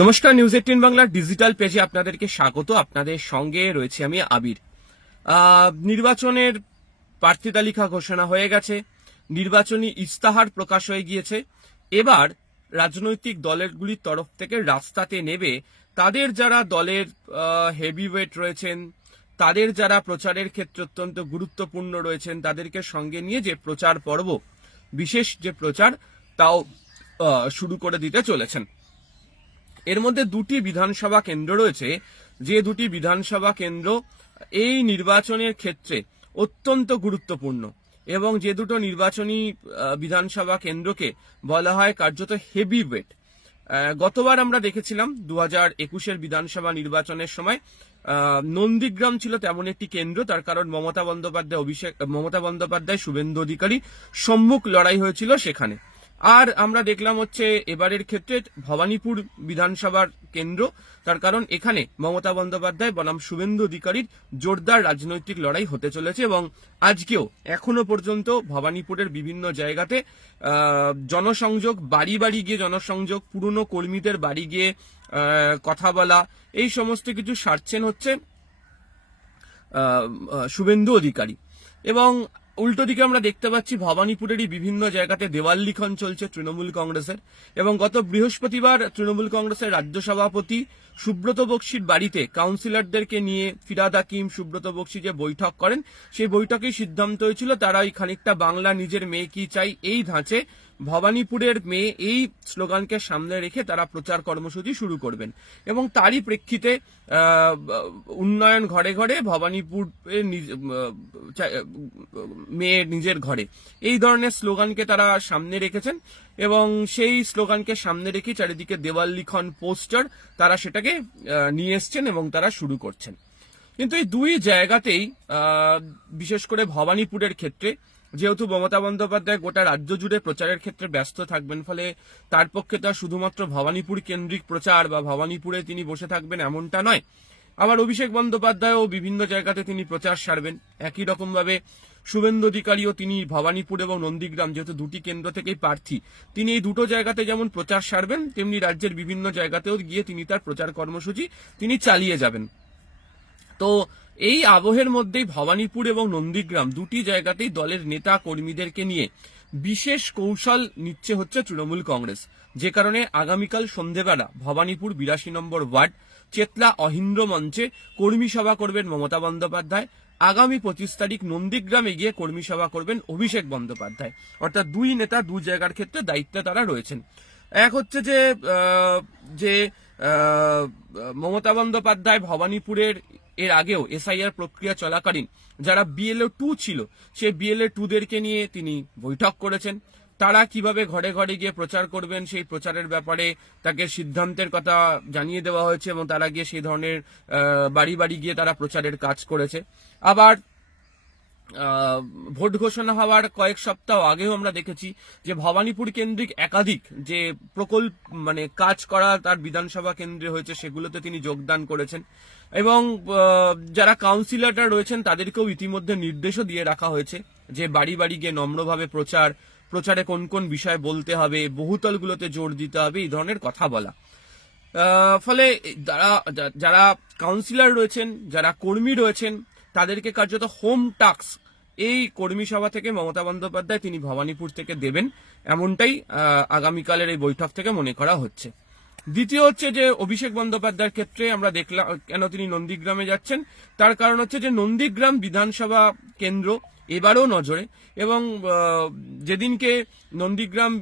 নমস্কার, নিউজ 18 বাংলার ডিজিটাল পেজে আপনাদেরকে স্বাগত। আপনাদের সঙ্গে রয়েছে আমি আবির। নির্বাচনের প্রার্থী তালিকা ঘোষণা হয়ে গেছে, নির্বাচনী ইস্তাহার প্রকাশ হয়ে গিয়েছে। এবার রাজনৈতিক দলগুলির তরফ থেকে রাস্তাতে নেবে তাদের যারা দলের হেভিওয়েট রয়েছেন, তাদের যারা প্রচারের ক্ষেত্রে অত্যন্ত গুরুত্বপূর্ণ রয়েছেন, তাদেরকে সঙ্গে নিয়ে যে প্রচার পর্ব, বিশেষ যে প্রচার, তাও শুরু করে দিতে চলেছেন। এর মধ্যে দুটি বিধানসভা কেন্দ্র রয়েছে, যে দুটি বিধানসভা কেন্দ্র এই নির্বাচনের ক্ষেত্রে অত্যন্ত গুরুত্বপূর্ণ এবং যে দুটো নির্বাচনী বিধানসভা কেন্দ্রকে বলা হয় কার্যত হেভি ওয়েট। গতবার আমরা দেখেছিলাম 2021-এর বিধানসভা নির্বাচনের সময় নন্দীগ্রাম ছিল তেমন একটি কেন্দ্র, তার কারণ মমতা বন্দ্যোপাধ্যায় শুভেন্দু অধিকারী সম্মুখ লড়াই হয়েছিল সেখানে। আর আমরা দেখলাম হচ্ছে এবারের ক্ষেত্রে ভবানীপুর বিধানসভার কেন্দ্র, তার কারণ এখানে মমতা বন্দ্যোপাধ্যায় বনাম শুভেন্দু অধিকারীর জোরদার রাজনৈতিক লড়াই হতে চলেছে এবং আজকেও এখনো পর্যন্ত ভবানীপুরের বিভিন্ন জায়গাতে জনসংযোগ, বাড়ি বাড়ি গিয়ে জনসংযোগ, পুরনো কর্মীদের বাড়ি গিয়ে কথা বলা, এই সমস্ত কিছু সারছেন হচ্ছে শুভেন্দু অধিকারী। এবং উল্টো দিকে আমরা দেখতে পাচ্ছি ভবানীপুরেরই বিভিন্ন জায়গাতে দেওয়াল লিখন চলছে তৃণমূল কংগ্রেসের। এবং গত বৃহস্পতিবার তৃণমূল কংগ্রেসের রাজ্য সভাপতি সুব্রত বক্সির বাড়িতে কাউন্সিলরদেরকে নিয়ে ফিরাদ হাকিম, সুব্রত বক্সি যে বৈঠক করেন, সেই বৈঠকেই সিদ্ধান্ত হয়েছিল তারা ওই খানিকটা বাংলা নিজের মেয়ে কি চাই এই ধাঁচে ভবানীপুরের মেয়ে এই স্লোগানকে সামনে রেখে তারা প্রচার কর্মসূচি শুরু করবেন। এবং তারই প্রেক্ষিতে উন্নয়ন ঘরে ঘরে, ভবানীপুর মেয়ের নিজের ঘরে, এই ধরনের স্লোগানকে তারা সামনে রেখেছেন এবং সেই স্লোগানকে সামনে রেখে চারিদিকে দেওয়াল লিখন, পোস্টার, তারা সেটাকে নিয়ে এসছেন এবং তারা শুরু করছেন। কিন্তু এই দুই জায়গাতেই বিশেষ করে ভবানীপুরের ক্ষেত্রে, যেহেতু মমতা বন্দ্যোপাধ্যায় গোটা রাজ্য জুড়ে প্রচারের ক্ষেত্রে ব্যস্ত থাকবেন, ফলে তার পক্ষে তো শুধুমাত্র ভবানীপুর কেন্দ্রিক প্রচার বা ভবানীপুরে তিনি বসে থাকবেন এমনটা নয়। আবার অভিষেক বন্দ্যোপাধ্যায়ও বিভিন্ন জায়গাতে তিনি প্রচার সারবেন। একই রকম ভাবে শুভেন্দু অধিকারীও তিনি ভবানীপুর এবং নন্দীগ্রাম, যেহেতু দুটি কেন্দ্র থেকেই প্রার্থী, তিনি এই দুটো জায়গাতে যেমন প্রচার সারবেন, তেমনি রাজ্যের বিভিন্ন জায়গাতেও গিয়ে তিনি তার প্রচার কর্মসূচি তিনি চালিয়ে যাবেন। তো এই আবহের মধ্যেই ভবানীপুর এবং নন্দীগ্রাম দুটি জায়গাতেই দলের নেতা কর্মীদেরকে নিয়ে বিশেষ কৌশল নিচ্ছে হচ্ছে তৃণমূল কংগ্রেস। যে কারণে আগামীকাল সন্ধেবেলা ভবানীপুর 82 নম্বর ওয়ার্ড চেতলা অহিন্দ্র মঞ্চে কর্মী সভা করবেন মমতা বন্দ্যোপাধ্যায়। আগামী 25 তারিখ নন্দীগ্রামে গিয়ে কর্মী সভা করবেন অভিষেক বন্দ্যোপাধ্যায়। অর্থাৎ দুই নেতা দু জায়গার ক্ষেত্রে দায়িত্বে তারা রয়েছেন। এক হচ্ছে যে মমতা বন্দ্যোপাধ্যায় ভবানীপুরের এর আগেও এসআইআর প্রক্রিয়া চলাকালীন যারা BLO 2 ছিল, সেই BLO 2দেরকে নিয়ে তিনি বৈঠক করেছেন। তারা কিভাবে ঘরে ঘরে গিয়ে প্রচার করবেন সেই প্রচারের ব্যাপারে তাকে সিদ্ধান্তের কথা জানিয়ে দেওয়া হয়েছে এবং তারা গিয়ে সেই ধরনের বাড়ি বাড়ি গিয়ে তারা প্রচারের কাজ করেছে। আবার ভোট ঘোষণা হওয়ার কয়েক সপ্তাহ আগেও আমরা দেখেছি যে ভবানীপুর কেন্দ্রিক একাধিক যে প্রকল্প কাজ করা তার বিধানসভা কেন্দ্রে হয়েছে, সেগুলোতে তিনি যোগদান করেছেন। এবং যারা কাউন্সিলররা রয়েছেন তাদেরকেও ইতিমধ্যে নির্দেশও দিয়ে রাখা হয়েছে যে বাড়ি বাড়ি গিয়ে নম্রভাবে প্রচারে কোন কোন বিষয় বলতে হবে, বহুতলগুলোতে জোর দিতে হবে, এই ধরনের কথা বলা। ফলে যারা কাউন্সিলর রয়েছেন, যারা কর্মী রয়েছেন, তাদেরকে কার্যত হোম টাস্ক এই কর্মী সভা থেকে মমতা বন্দ্যোপাধ্যায় তিনি ভবানীপুর থেকে দেবেন, এমনটাই আগামীকালের এই বৈঠক থেকে মনে করা হচ্ছে। দ্বিতীয় হচ্ছে যে অভিষেক বন্দ্যোপাধ্যায়ের ক্ষেত্রে আমরা দেখলাম কেন তিনি নন্দীগ্রামে যাচ্ছেন, তার কারণ হচ্ছে যে নন্দীগ্রাম বিধানসভা কেন্দ্র এবারও নজরে। এবং যেদিনকে নন্দীগ্রাম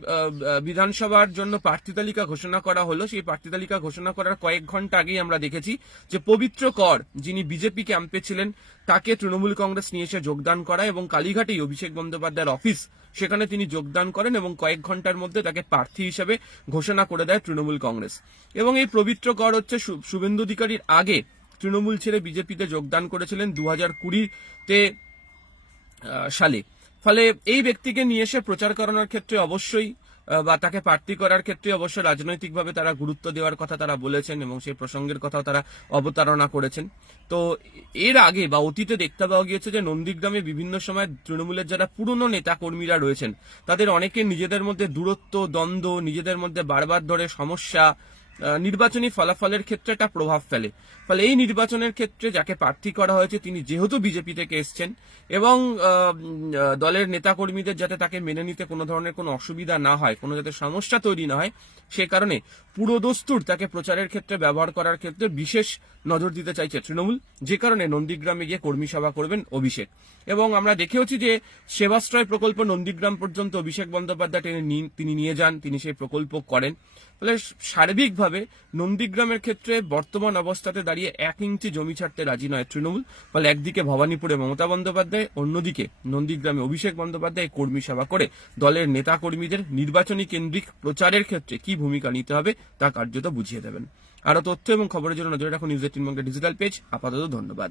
বিধানসভার জন্য প্রার্থী তালিকা ঘোষণা করা হলো, সেই প্রার্থী তালিকা ঘোষণা করার কয়েক ঘন্টা আগেই আমরা দেখেছি যে পবিত্র কর, যিনি বিজেপি ক্যাম্পে ছিলেন, তাকে তৃণমূল কংগ্রেস নিয়ে এসে যোগদান করা এবং কালীঘাটেই অভিষেক বন্দ্যোপাধ্যায়ের অফিস, সেখানে তিনি যোগদান করেন এবং কয়েক ঘন্টার মধ্যে তাকে প্রার্থী হিসেবে ঘোষণা করে দেয় তৃণমূল কংগ্রেস। এবং এই পবিত্র কর হচ্ছে শুভেন্দু অধিকারীর আগে তৃণমূল ছেড়ে বিজেপিতে যোগদান করেছিলেন 2020-তে সালে। ফলে এই ব্যক্তিকে নিয়ে এসে প্রচার করানোর ক্ষেত্রে অবশ্যই বা তাকে প্রার্থী করার ক্ষেত্রে অবশ্যই রাজনৈতিকভাবে তারা গুরুত্ব দেওয়ার কথা তারা বলেছেন এবং সেই প্রসঙ্গের কথাও তারা অবতারণা করেছেন। তো এর আগে বা অতীতে দেখতে পাওয়া গিয়েছে যে নন্দীগ্রামে বিভিন্ন সময় তৃণমূলের যারা পুরনো নেতা কর্মীরা রয়েছেন, তাদের অনেকে নিজেদের মধ্যে দূরত্ব, দ্বন্দ্ব, নিজেদের মধ্যে বারবার ধরে সমস্যা, নির্বাচনী ফলাফলের ক্ষেত্রে একটা প্রভাব ফেলে। ফলে এই নির্বাচনের ক্ষেত্রে যাকে প্রার্থী করা হয়েছে তিনি যেহেতু বিজেপি থেকে এসছেন এবং দলের নেতাকর্মীদের যাতে তাকে মেনে নিতে কোনো ধরনের কোনো অসুবিধা না হয়, কোনো যাতে সমস্যা তৈরি না হয়, সে কারণে পুরোদস্তুর তাকে প্রচারের ক্ষেত্রে ব্যবহার করার ক্ষেত্রে বিশেষ নজর দিতে চাইছে তৃণমূল, যে কারণে নন্দীগ্রামে গিয়ে কর্মী সভা করবেন অভিষেক। এবং আমরা দেখেওছি যে সেবাশ্রয় প্রকল্প নন্দীগ্রাম পর্যন্ত অভিষেক বন্দ্যোপাধ্যায় তিনি নিয়ে যান, তিনি সেই প্রকল্প করেন। ফলে সার্বিকভাবে নন্দীগ্রামের ক্ষেত্রে বর্তমান অবস্থাতে দাঁড়িয়ে 1 ইঞ্চি জমি ছাড়তে রাজি নয় তৃণমূল। ফলে একদিকে ভবানীপুরে মমতা বন্দ্যোপাধ্যায়, অন্যদিকে নন্দীগ্রামে অভিষেক বন্দ্যোপাধ্যায় কর্মী সভা করে দলের নেতা কর্মীদের নির্বাচনী কেন্দ্রিক প্রচারের ক্ষেত্রে কি ভূমিকা নিতে হবে তা কার্যত বুঝিয়ে দেবেন। আরো তথ্য এবং খবরের জন্য নজরে রাখুন নিউজ 18 বাংলা ডিজিটাল পেজ। আপাতত ধন্যবাদ।